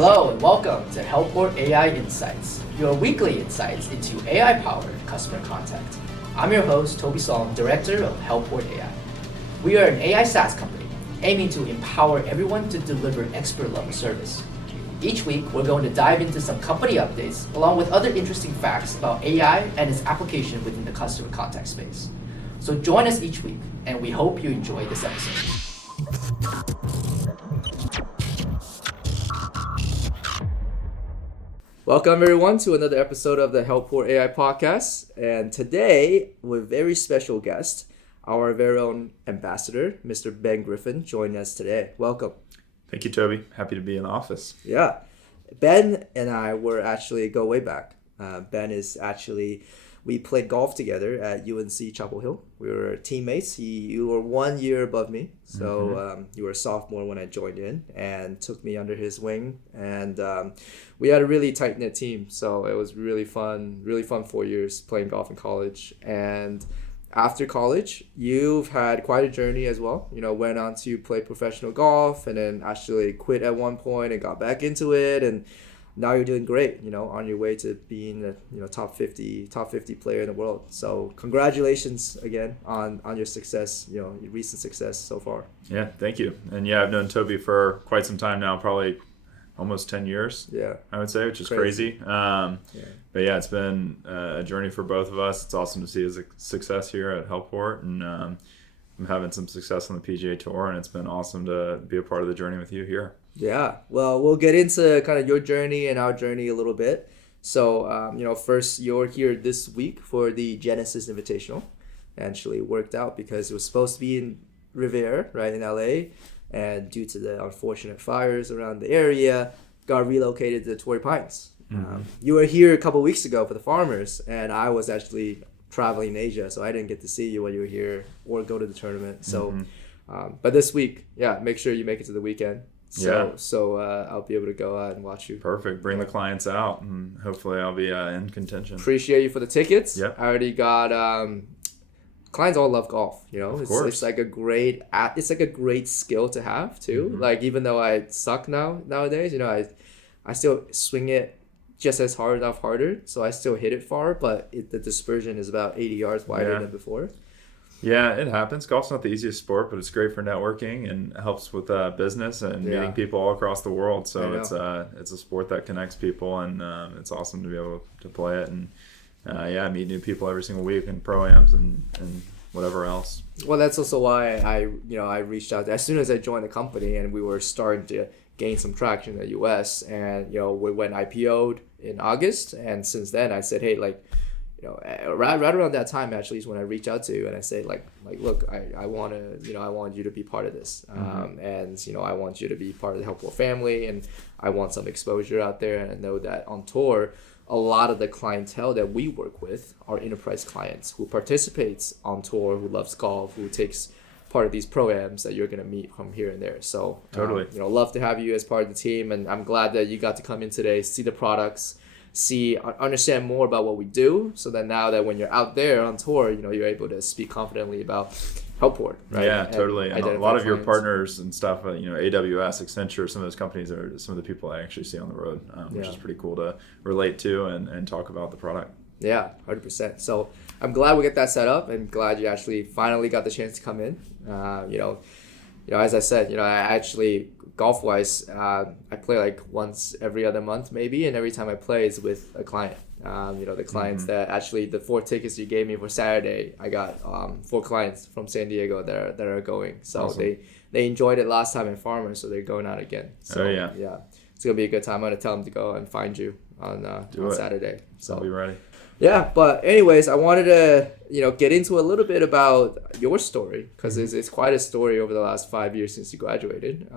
Hello and welcome to Helport AI Insights, your weekly insights into AI-powered customer contact. I'm your host, Toby Song, Director of Helport AI. We are an AI SaaS company aiming to empower everyone to deliver expert-level service. Each week, we're going to dive into some company updates along with other interesting facts about AI and its application within the customer contact space. So join us each week, and we hope you enjoy this episode. Welcome everyone to another episode of the Helport AI podcast. And today, with a very special guest, our very own ambassador, Mr. Ben Griffin, joining us today. Welcome. Thank you, Toby. Happy to be in the office. Yeah. Ben and I were actually go way back. Ben is actually, we played golf together at UNC Chapel Hill. We were teammates. You were 1 year above me. So you were a sophomore when I joined in and took me under his wing. And we had a really tight-knit team. So it was really fun 4 years playing golf in college. And after college, you've had quite a journey as well. You know, went on to play professional golf and then actually quit at one point and got back into it. And now you're doing great, you know, on your way to being a top 50 player in the world. So congratulations again on your success, your recent success so far. Yeah, thank you. And yeah, I've known Toby for quite some time now, probably almost 10 years, yeah, I would say, which is crazy. But yeah, it's been a journey for both of us. It's awesome to see his success here at Helport, and I'm having some success on the PGA Tour, and it's been awesome to be a part of the journey with you here. Yeah, well, we'll get into kind of your journey and our journey a little bit. So, first, you're here this week for the Genesis Invitational. Actually worked out because it was supposed to be in Revere, right, in LA. And due to the unfortunate fires around the area, got relocated to Torrey Pines. You were here a couple weeks ago for the Farmers, and I was actually traveling in Asia, so I didn't get to see you when you were here or go to the tournament. So, but this week, yeah, make sure you make it to the weekend. So I'll be able to go out and watch you. Perfect. Bring the clients out, and hopefully I'll be in contention. Appreciate you for the tickets. Yep. I already got clients all love golf, you know. It's like a great skill to have too. Like even though I suck nowadays, you know, I still swing it just as hard, if harder. So I still hit it far, but the dispersion is about 80 yards wider than before. Yeah, it happens. Golf's not the easiest sport, but it's great for networking and helps with business and meeting people all across the world. So it's a sport that connects people, and it's awesome to be able to play it and meet new people every single week in pro-ams and whatever else. Well, that's also why I reached out as soon as I joined the company, and we were starting to gain some traction in the US, and we went IPO'd in August, and since then I said, hey, like, right around that time actually is when I reached out to you and I said like look, I want you to be part of this, and I want you to be part of the Helpful family, and I want some exposure out there. And I know that on tour, a lot of the clientele that we work with are enterprise clients who participates on tour, who loves golf, who takes part of these pro-ams that you're going to meet from here and there. So totally, love to have you as part of the team, and I'm glad that you got to come in today, see the products, understand more about what we do, so that now that when you're out there on tour, you're able to speak confidently about Helport, right? Yeah, totally. And a lot of your partners and stuff, AWS, Accenture, some of those companies are some of the people I actually see on the road, which is pretty cool to relate to and talk about the product. Yeah, 100%. So I'm glad we get that set up, and glad you actually finally got the chance to come in. As I said, I actually, golf-wise, I play like once every other month maybe, and every time I play is with a client. The clients that actually, the 4 tickets you gave me for Saturday, I got 4 clients from San Diego that are going. So awesome. They enjoyed it last time in Farmers, so they're going out again. So yeah, it's gonna be a good time. I'm gonna tell them to go and find you on Saturday. So I'll be ready. Yeah, but anyways, I wanted to get into a little bit about your story, because it's quite a story over the last 5 years since you graduated.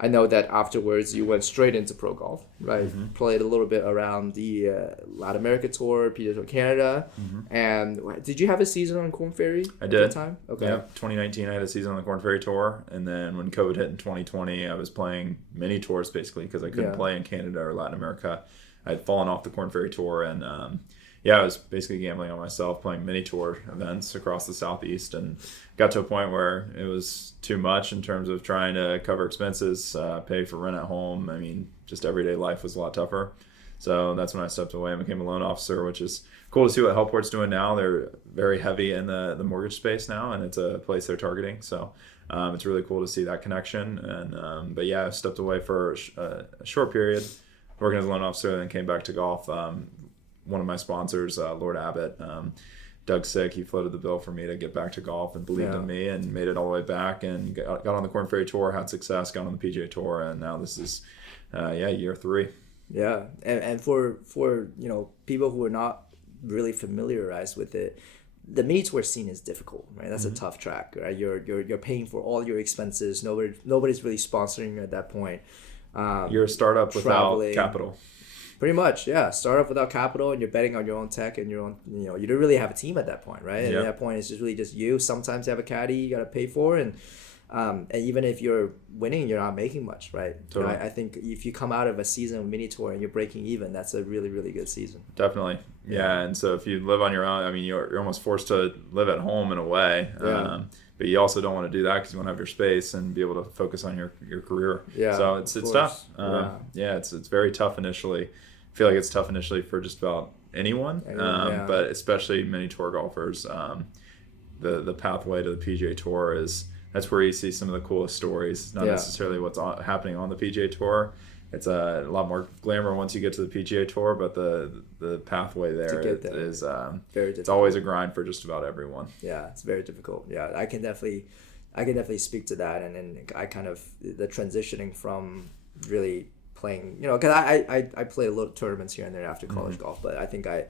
I know that afterwards you went straight into pro golf, right? Played a little bit around the Latin America Tour, PGA Tour Canada, and did you have a season on Korn Ferry at that time? Okay. Yeah, 2019 I had a season on the Korn Ferry Tour, and then when COVID hit in 2020, I was playing mini tours basically because I couldn't play in Canada or Latin America. I had fallen off the Korn Ferry Tour, and yeah, I was basically gambling on myself, playing mini tour events across the Southeast, and got to a point where it was too much in terms of trying to cover expenses, pay for rent at home. I mean, just everyday life was a lot tougher. So that's when I stepped away and became a loan officer, which is cool to see what Helport's doing now. They're very heavy in the mortgage space now, and it's a place they're targeting. So it's really cool to see that connection. And but yeah, I stepped away for a short period, working as a loan officer, and then came back to golf. One of my sponsors, Lord Abbott, Doug Sick, he floated the bill for me to get back to golf and believed in me and made it all the way back and got on the Korn Ferry Tour, had success, got on the PGA Tour, and now this is year 3. Yeah, and for people who are not really familiarized with it, the mini tour scene is difficult, right? That's a tough track, right? You're paying for all your expenses. Nobody's really sponsoring you at that point. You're a startup without capital. Pretty much, yeah. Startup without capital, and you're betting on your own tech and your own. You don't really have a team at that point, right? At that point, it's just really just you. Sometimes you have a caddy you got to pay for, and even if you're winning, you're not making much, right? Totally. I think if you come out of a season of mini tour and you're breaking even, that's a really, really good season. Definitely. Yeah. And so if you live on your own, I mean, you're almost forced to live at home in a way. Yeah. But you also don't want to do that because you want to have your space and be able to focus on your career. Yeah. So it's tough. It's very tough initially. I feel like it's tough initially for just about anyone. But especially mini tour golfers. The pathway to the PGA Tour that's where you see some of the coolest stories. Not necessarily what's happening on the PGA Tour. It's a lot more glamour once you get to the PGA Tour, but the pathway there is very difficult. It's always a grind for just about everyone. Yeah, it's very difficult. Yeah, I can definitely speak to that, and then I kind of the transitioning from really playing, because I play a little tournaments here and there after college golf, but I think I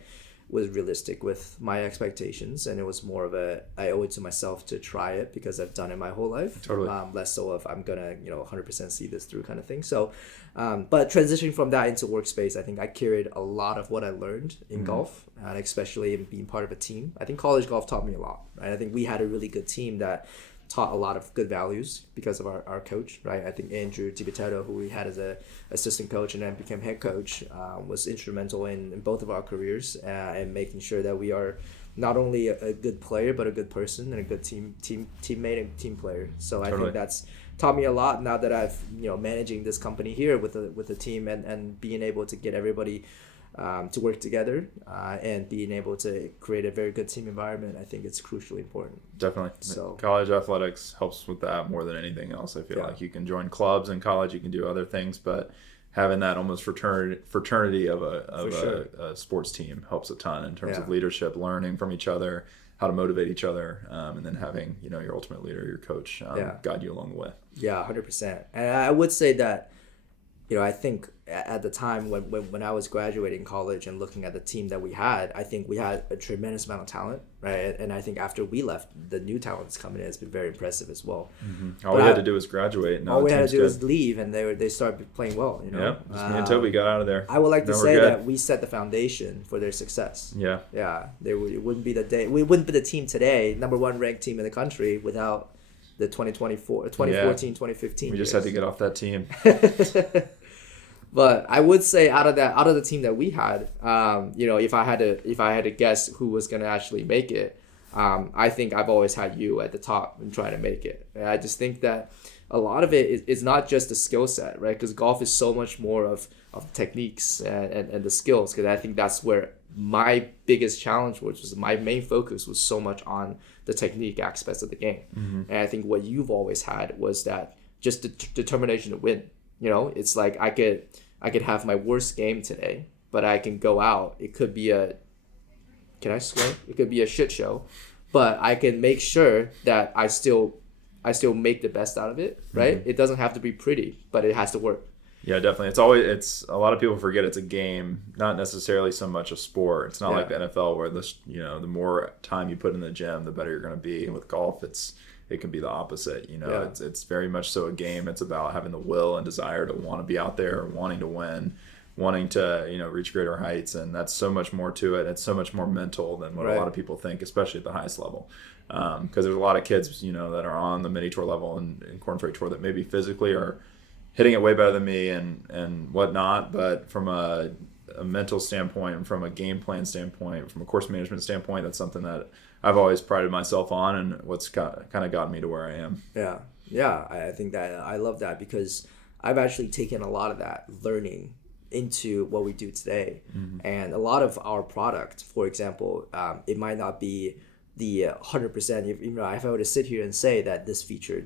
was realistic with my expectations, and it was more of I owe it to myself to try it because I've done it my whole life. Totally. Less so if I'm gonna 100% see this through kind of thing. So, but transitioning from that into workspace, I think I carried a lot of what I learned in golf, and especially in being part of a team. I think college golf taught me a lot. Right? I think we had a really good team that taught a lot of good values because of our coach, right? I think Andrew DiBitetto, who we had as a assistant coach and then became head coach, was instrumental in both of our careers and making sure that we are not only a good player but a good person and a good teammate and team player. So I think that's taught me a lot now that I've managing this company here with a team and being able to get everybody to work together and being able to create a very good team environment. I think it's crucially important. Definitely. So college athletics helps with that more than anything else. I feel like you can join clubs in college, you can do other things, but having that almost fraternity of a sports team helps a ton in terms of leadership, learning from each other, how to motivate each other, and then having your ultimate leader, your coach, guide you along the way. Yeah, 100%. And I would say that I think at the time when I was graduating college and looking at the team that we had, I think we had a tremendous amount of talent, right? And I think after we left, the new talent that's coming in has been very impressive as well. All we had to do was graduate. All we had to do was leave, and they started playing well. Yeah, just me and Toby got out of there. I would like to say that we set the foundation for their success. Yeah. It wouldn't be we wouldn't be the team today, number 1 ranked team in the country, without the 2014, 2015. We just had to get off that team. But I would say out of the team that we had, if I had to guess who was gonna actually make it, I think I've always had you at the top and trying to make it. And I just think that a lot of it is not just the skill set, right? Because golf is so much more of techniques and the skills. Because I think that's where my biggest challenge was my main focus was so much on the technique aspects of the game. And I think what you've always had was that just the determination to win. It's like I could have my worst game today, but I can go out. It could be can I swear? It could be a shit show, but I can make sure that I still make the best out of it, right? It doesn't have to be pretty, but it has to work. Yeah, definitely. It's a lot of people forget it's a game, not necessarily so much a sport. It's not like the NFL where the more time you put in the gym, the better you're going to be. And with golf, it can be the opposite. It's very much so a game. It's about having the will and desire to want to be out there, wanting to win, wanting to reach greater heights, and that's so much more to it. It's so much more mental than what a lot of people think, especially at the highest level. Because there's a lot of kids that are on the mini tour level and Korn Ferry Tour that maybe physically are hitting it way better than me and whatnot, but from a a mental standpoint and from a game plan standpoint, from a course management standpoint, that's something that I've always prided myself on, and what's kind of gotten me to where I am. Yeah, I think that I love that, because I've actually taken a lot of that learning into what we do today. And a lot of our product, for example, it might not be the 100%. If I were to sit here and say that this feature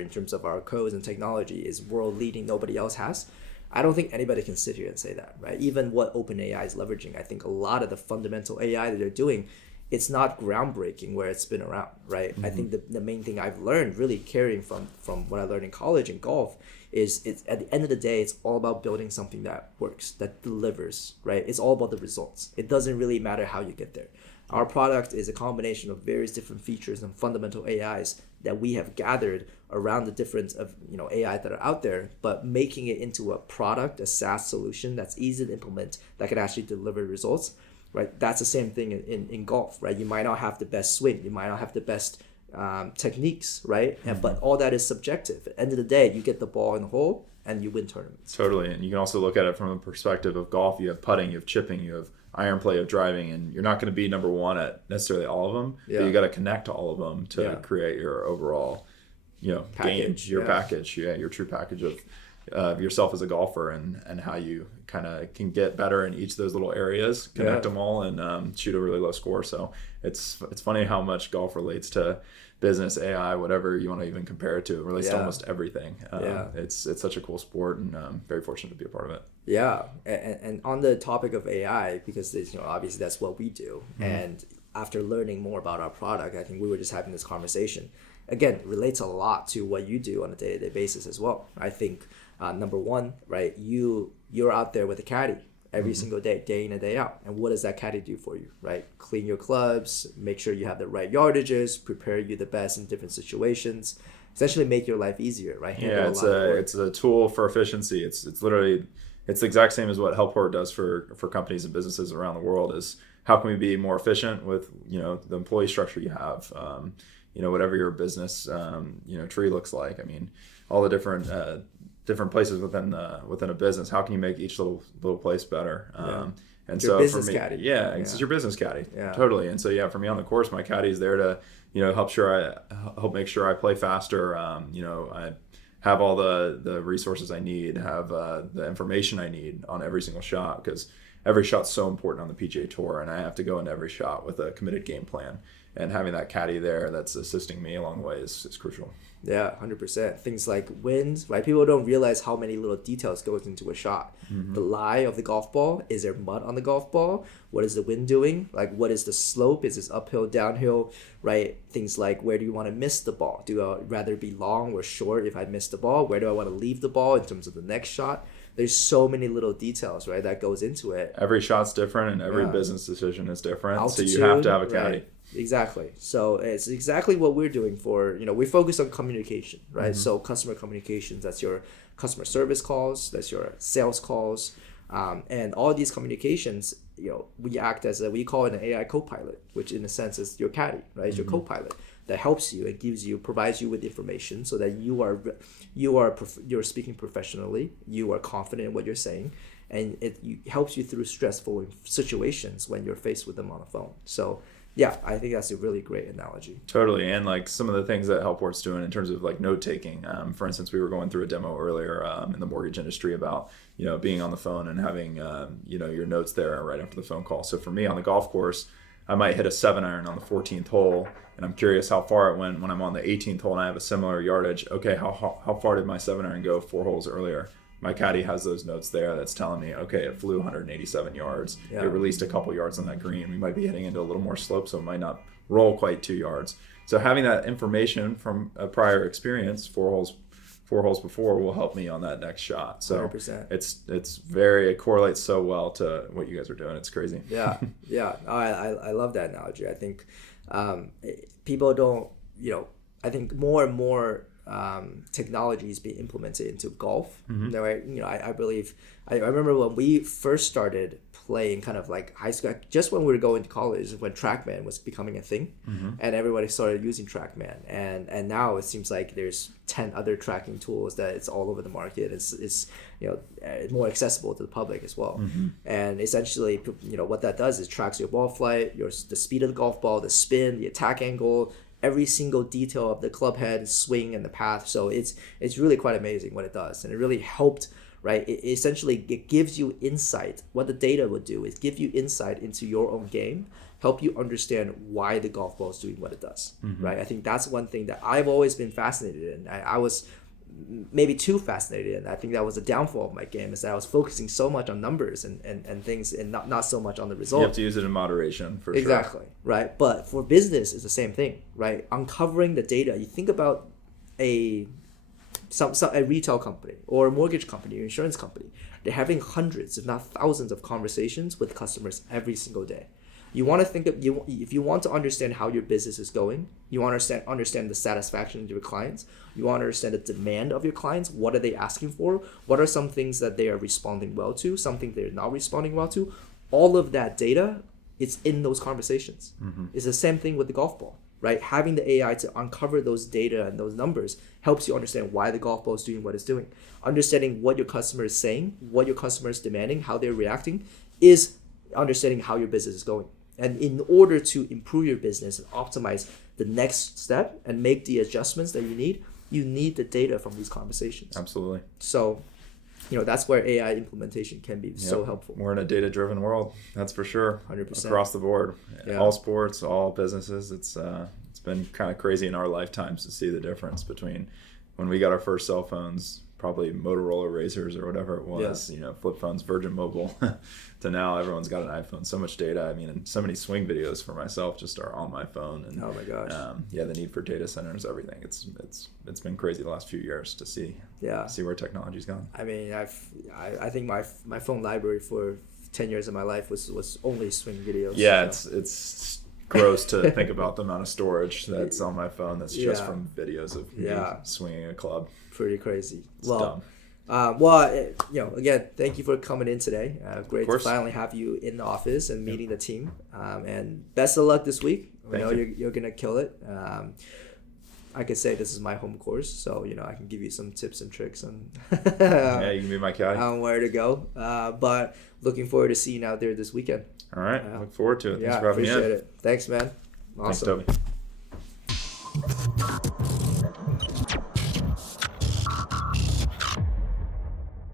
in terms of our codes and technology is world leading, nobody else has, I don't think anybody can sit here and say that, right? Even what OpenAI is leveraging, I think a lot of the fundamental AI that they're doing, it's not groundbreaking where it's been around, right? I think the main thing I've learned, really carrying from what I learned in college and golf, is it's at the end of the day, it's all about building something that works, that delivers, right? It's all about the results. It doesn't really matter how you get there. Our product is a combination of various different features and fundamental AIs that we have gathered around the difference of AI that are out there, but making it into a product, a SaaS solution that's easy to implement, that can actually deliver results, right? That's the same thing in golf, right? You might not have the best swing, you might not have the best techniques, right? But all that is subjective. At the end of the day, you get the ball in the hole and you win tournaments. Totally. And you can also look at it from a perspective of golf. You have putting, you have chipping, you have iron play, of driving, and you're not going to be number one at necessarily all of them, but you got to connect to all of them to create your overall, package, game, your package, your true package of yourself as a golfer, and how you kind of can get better in each of those little areas, connect them all, and shoot a really low score. So it's funny how much golf relates to business, AI, whatever you want to even compare it to. It relates to almost everything. It's such a cool sport, and I'm very fortunate to be a part of it. Yeah, and on the topic of AI, because obviously that's what we do, and after learning more about our product, I think we were just having this conversation. Again, it relates a lot to what you do on a day-to-day basis as well. I think number one, right, you're out there with a caddy every single day in and day out. And what does that caddy do for you, right? Clean your clubs, make sure you have the right yardages, prepare you the best in different situations, essentially make your life easier, right? It's a tool for efficiency. It's literally, it's the exact same as what Helport does for companies and businesses around the world. Is how can we be more efficient with the employee structure you have, whatever your business tree looks like. I mean, all the different places within a business. How can you make each little place better? And your so business for me, caddy. It's your business caddy. Totally. And so for me on the course, my caddy is there to help make sure I play faster. I have all the resources I need, have the information I need on every single shot, because every shot's so important on the PGA Tour, and I have to go into every shot with a committed game plan. And having that caddy there that's assisting me along the way is crucial. Yeah, 100%. Things like winds, right? People don't realize how many little details goes into a shot. The lie of the golf ball. Is there mud on the golf ball? What is the wind doing? Like, what is the slope? Is this uphill, downhill, right? Things like, where do you want to miss the ball? Do I rather be long or short if I miss the ball? Where do I want to leave the ball in terms of the next shot? There's so many little details, right, that goes into it. Every shot's different, and every business decision is different. Altitude, so you have to have a caddy. Right. Exactly. So it's exactly what we're doing for, we focus on communication, right? So customer communications, that's your customer service calls, that's your sales calls, and all these communications, we act as we call it an AI co-pilot, which in a sense is your caddy, right? It's your co-pilot that helps you and provides you with information so that you're speaking professionally, you are confident in what you're saying, and it helps you through stressful situations when you're faced with them on the phone. So yeah, I think that's a really great analogy. Totally. And like some of the things that Helport's doing in terms of like note taking. For instance, we were going through a demo earlier in the mortgage industry about, being on the phone and having, your notes there right after the phone call. So for me on the golf course, I might hit a 7-iron on the 14th hole, and I'm curious how far it went when I'm on the 18th hole and I have a similar yardage. Okay, how far did my 7-iron go 4 holes earlier? My caddy has those notes there that's telling me, okay, it flew 187 yards. It released a couple yards on that green. We might be hitting into a little more slope, so it might not roll quite 2 yards. So having that information from a prior experience, 4 holes before, will help me on that next shot. So 100%. it correlates so well to what you guys are doing. It's crazy. Yeah. I love that analogy. I think people don't, I think more and more technology is being implemented into golf. Mm-hmm. I believe I remember when we first started playing kind of like high school, just when we were going to college, when TrackMan was becoming a thing, and everybody started using TrackMan, and now it seems like there's 10 other tracking tools that it's all over the market. It's more accessible to the public as well, and essentially what that does is tracks your ball flight, the speed of the golf ball, the spin, the attack angle, every single detail of the club head, swing, and the path. So it's really quite amazing what it does, and it really helped. Right, it gives you insight. What the data would do is give you insight into your own game, help you understand why the golf ball is doing what it does. Right, I think that's one thing that I've always been fascinated in. I was maybe too fascinated, and I think that was the downfall of my game, is that I was focusing so much on numbers and things, and not so much on the result. You have to use it in moderation, for sure. Exactly, right? But for business, it's the same thing, right? Uncovering the data. You think about a retail company or a mortgage company or insurance company. They're having hundreds, if not thousands, of conversations with customers every single day. You want to think of if you want to understand how your business is going, you want to understand the satisfaction of your clients, you want to understand the demand of your clients. What are they asking for? What are some things that they are responding well to, something they're not responding well to? All of that data, it's in those conversations. It's the same thing with the golf ball. Right, having the AI to uncover those data and those numbers helps you understand why the golf ball is doing what it's doing. Understanding what your customer is saying, what your customer is demanding, how they're reacting, is understanding how your business is going. And in order to improve your business and optimize the next step and make the adjustments that you need the data from these conversations. Absolutely. So, that's where AI implementation can be so helpful. We're in a data-driven world, that's for sure. 100%. Across the board. Yeah. All sports, all businesses. It's been kind of crazy in our lifetimes to see the difference between when we got our first cell phones, probably Motorola Razors or whatever it was, flip phones, Virgin Mobile, to now everyone's got an iPhone. So much data. I mean, and so many swing videos for myself just are on my phone. And oh my gosh. The need for data centers, everything. It's been crazy the last few years to see where technology's gone. I mean, I think my phone library for 10 years of my life was only swing videos. Yeah, so. It's gross to think about the amount of storage that's on my phone that's just from videos of me swinging a club. Pretty crazy. It's dumb. Again, thank you for coming in today. Great to finally have you in the office and meeting the team. And best of luck this week. I know you're gonna kill it. I could say this is my home course, so I can give you some tips and tricks on yeah, you can be my guy on where to go. But looking forward to seeing you out there this weekend. All right, look forward to it. Thanks for having me in. Appreciate it. Thanks, man. Awesome. Thanks, Toby.